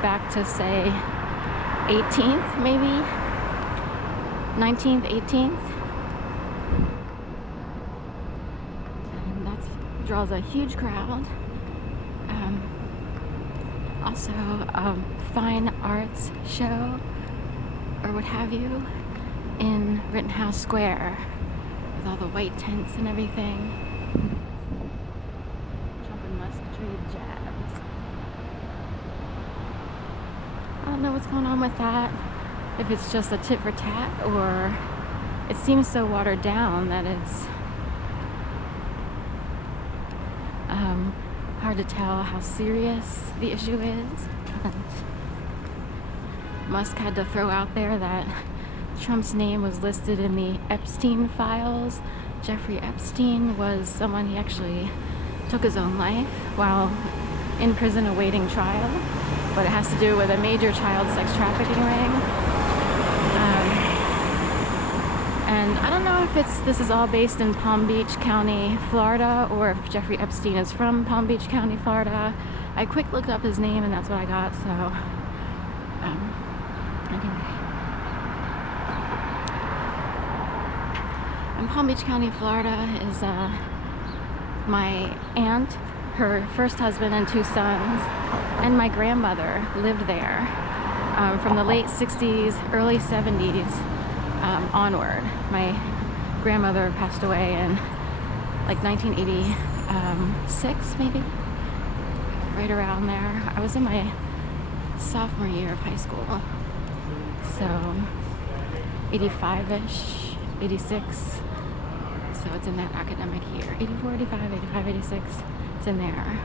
back to say 18th, maybe 19th, 18th, and that draws a huge crowd. Also a fine arts show or what have you in Rittenhouse Square with all the white tents and everything. Trump and Musk trade jabs. I don't know what's going on with that, if it's just a tit for tat or it seems so watered down that it's hard to tell how serious the issue is. And Musk had to throw out there that Trump's name was listed in the Epstein files. Jeffrey Epstein was someone, he actually took his own life while in prison awaiting trial, but it has to do with a major child sex trafficking ring. And I don't know if this is all based in Palm Beach County, Florida, or if Jeffrey Epstein is from Palm Beach County, Florida. I quick looked up his name and that's what I got, so anyway. In Palm Beach County, Florida is my aunt, her first husband and 2 sons, and my grandmother lived there from the late 60s, early 70s onward. My grandmother passed away in like 1986, maybe, right around there. I was in my sophomore year of high school, so 85-ish, 86, so it's in that academic year, 84, 85, 85, 86, it's in there.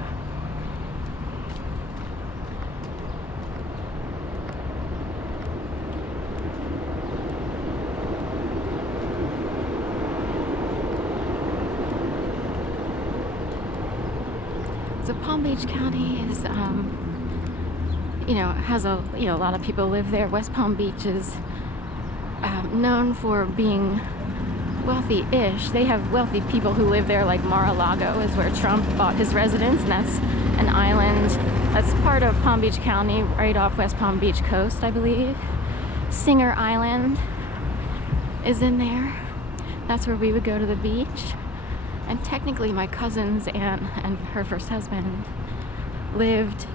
So Palm Beach County is, has a lot of people live there. West Palm Beach is known for being wealthy-ish. They have wealthy people who live there, like Mar-a-Lago is where Trump bought his residence, and that's an island that's part of Palm Beach County, right off West Palm Beach coast, I believe. Singer Island is in there. That's where we would go to the beach. And technically my cousin's aunt and her first husband lived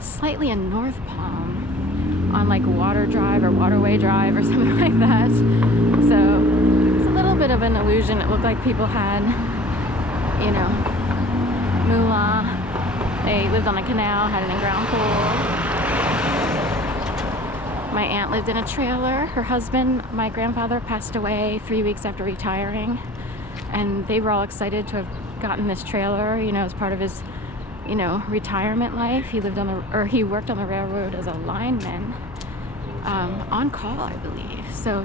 slightly in North Palm on like Water Drive or Waterway Drive or something like that. So it's a little bit of an illusion. It looked like people had, moolah. They lived on a canal, had an in-ground pool. My aunt lived in a trailer. Her husband, my grandfather, passed away 3 weeks after retiring. And they were all excited to have gotten this trailer, as part of his, retirement life. He lived he worked on the railroad as a lineman, on call, I believe. So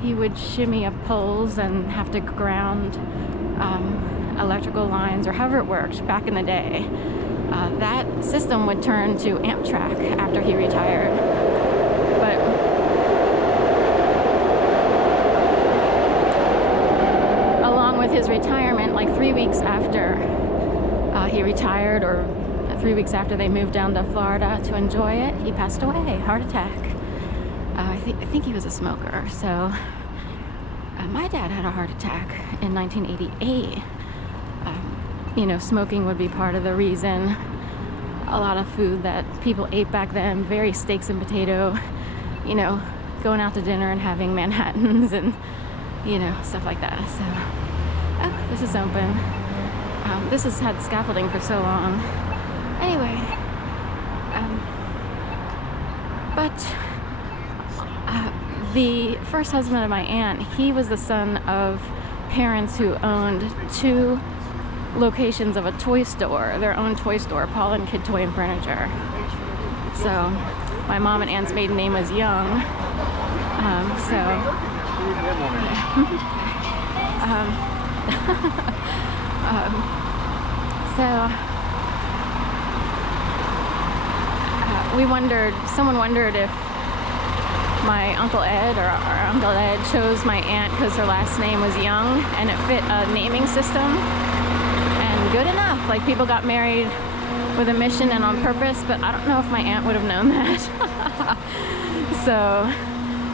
he would shimmy up poles and have to ground electrical lines, or however it worked back in the day. That system would turn to Amtrak after he retired. But with his retirement, like 3 weeks after he retired, or 3 weeks after they moved down to Florida to enjoy it, he passed away, heart attack. I think he was a smoker. So my dad had a heart attack in 1988. Smoking would be part of the reason. A lot of food that people ate back then, very steaks and potato, going out to dinner and having Manhattans and stuff like that. So this is open. This has had scaffolding for so long. Anyway, the first husband of my aunt, he was the son of parents who owned 2 locations of a toy store, their own toy store, Paul and Kid Toy and Furniture. So my mom and aunt's maiden name was Young. Someone wondered if my Uncle Ed, or our Uncle Ed, chose my aunt because her last name was Young and it fit a naming system. And good enough. Like, people got married with a mission and on purpose, but I don't know if my aunt would have known that. So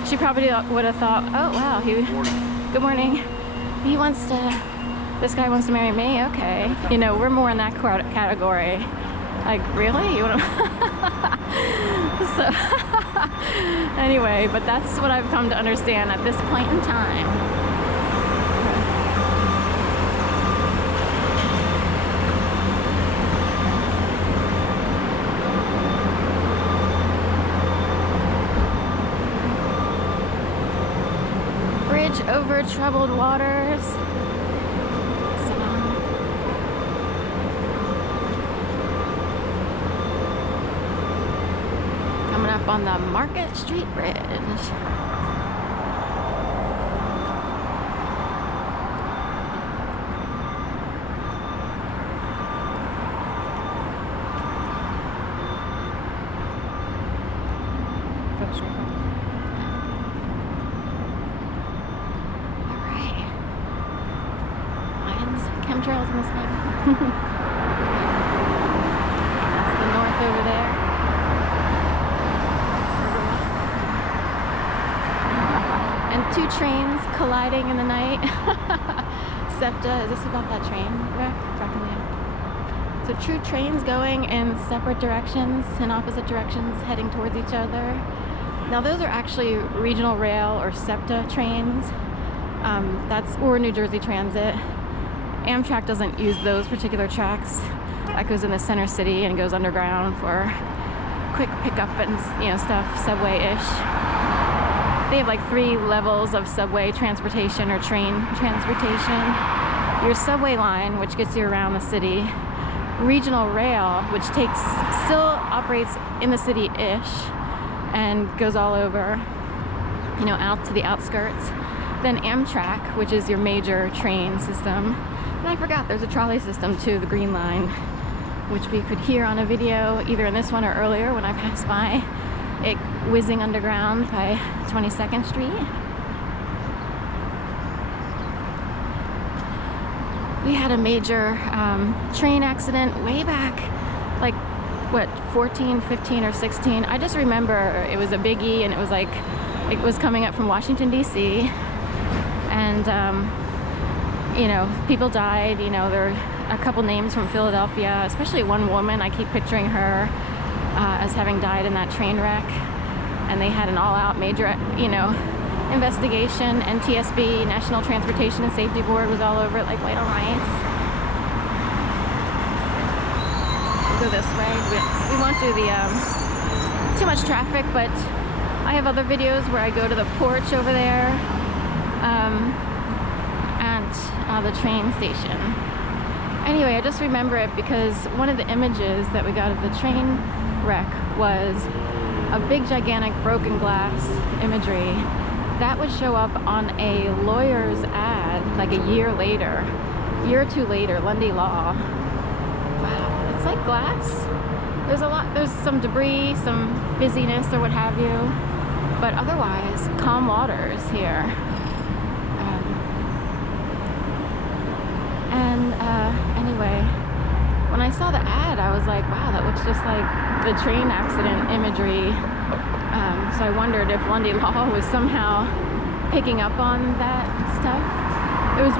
she probably would have thought, oh wow, good morning. This guy wants to marry me, okay. You know, we're more in that category. Like, really? You wanna So anyway, but that's what I've come to understand at this point in time. Bridge over troubled waters. Coming up on the Market Street Bridge. Chemtrails in the sky. That's the north over there. And two trains colliding in the night. SEPTA, is this about that train wreck? So two trains going in separate directions, in opposite directions, heading towards each other. Now those are actually regional rail or SEPTA trains. Or New Jersey Transit. Amtrak doesn't use those particular tracks. That goes in the center city and goes underground for quick pickup and stuff, subway-ish. They have like 3 levels of subway transportation or train transportation. Your subway line, which gets you around the city. Regional rail, which still operates in the city-ish and goes all over, out to the outskirts. Then Amtrak, which is your major train system. And I forgot there's a trolley system too, the Green Line, which we could hear on a video either in this one or earlier when I passed by it whizzing underground by 22nd Street. We had a major train accident way back, like, 14, 15, or 16. I just remember it was a biggie, and it was coming up from Washington, D.C., and people died. There are a couple names from Philadelphia, especially one woman. I keep picturing her as having died in that train wreck. And they had an all-out major, investigation. NTSB, National Transportation and Safety Board, was all over it like white on rice. We'll go this way. We won't do the too much traffic, but I have other videos where I go to the porch over there. The train station. Anyway, I just remember it because one of the images that we got of the train wreck was a big, gigantic broken glass imagery that would show up on a lawyer's ad like a year or two later, Lundy Law. Wow, it's like glass. There's some debris, some fizziness or what have you, but otherwise calm waters here. Anyway, when I saw the ad, I was like, wow, that looks just like the train accident imagery. So I wondered if Lundy Law was somehow picking up on that stuff.